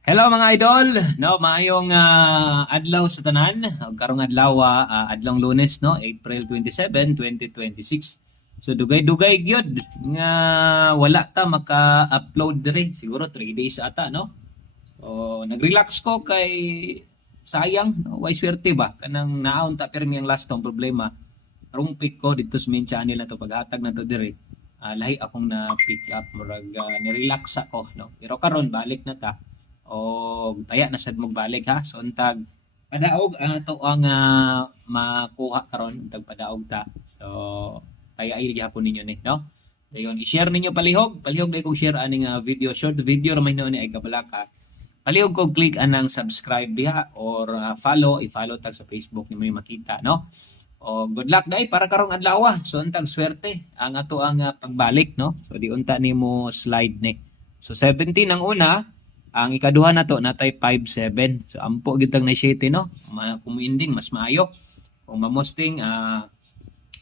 Hello mga idol, no, maayong adlaw sa tanan. Ug karong adlaw adlong Lunes no, April 27, 2026. So dugay-dugay gyud nga wala ta maka-upload diri. Siguro 3 days ata no. So nag-relax ko kay sayang, no? Way swerte ba kanang naon ta pirmi ang last tong problema. Karong pick ko dito sa main channel na to paghatag na to diri. Lahi akong na pick up murag ni-relax ako no. Pero karon balik na ta o taya na sad mong balik ha. So untag padaog ato ang makuha karon untag padaog ta. So taya ay gihapon ninyo ni no. Dayon i-share ninyo palihog dai kog share aning video, short video ra may ni ay kabalaka. Palihog kog click anang subscribe diha or i-follow tag sa Facebook nimo makita no. O good luck dai para karong adlaw. So untag swerte ang ato ang pagbalik no. So di unta nimo slide ni. So 17 ang una, ang ikaduha na to natay 5-7. So ampo gitang na 7 no. Kumuinding mas maayo. Kung mamosting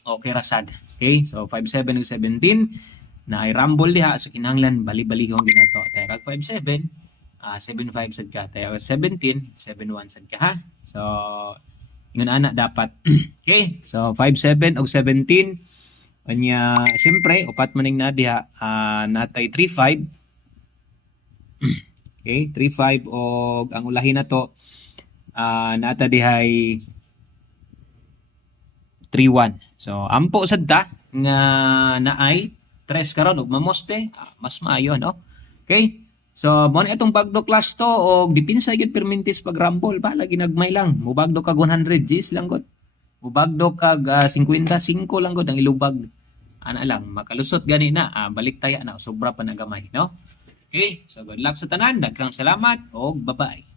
okay ra sad. Okay? So 5-7 ug 17 na ay rumble diha so kinahanglan bali-balihon ginato. Tay kag 5-7 7-5 sad ka. Tay kag 17 7-1 sad ka ha. So ingon ana dapat. Okay? So 5-7 ug 17 anya syempre upat maning na diha natay 3-5. Okay, 3-5 og ang ulahin na to nata dihay 3-1. So ampo sad ta nga naay 3 karon og mamoste mas maayo no. Okay? So mo ni atong bagdo class to og dipinsa gyud permintis pag rumble ba lagi nagmay lang. Mubagdo kag 100 Gs lang gud. Mubagdo kag 55 lang gud ang ilubag. Ana lang makalusot gani na balik taya na sobra pa nagamay no. Okay, so good luck sa tanan. Daghang salamat o bye-bye.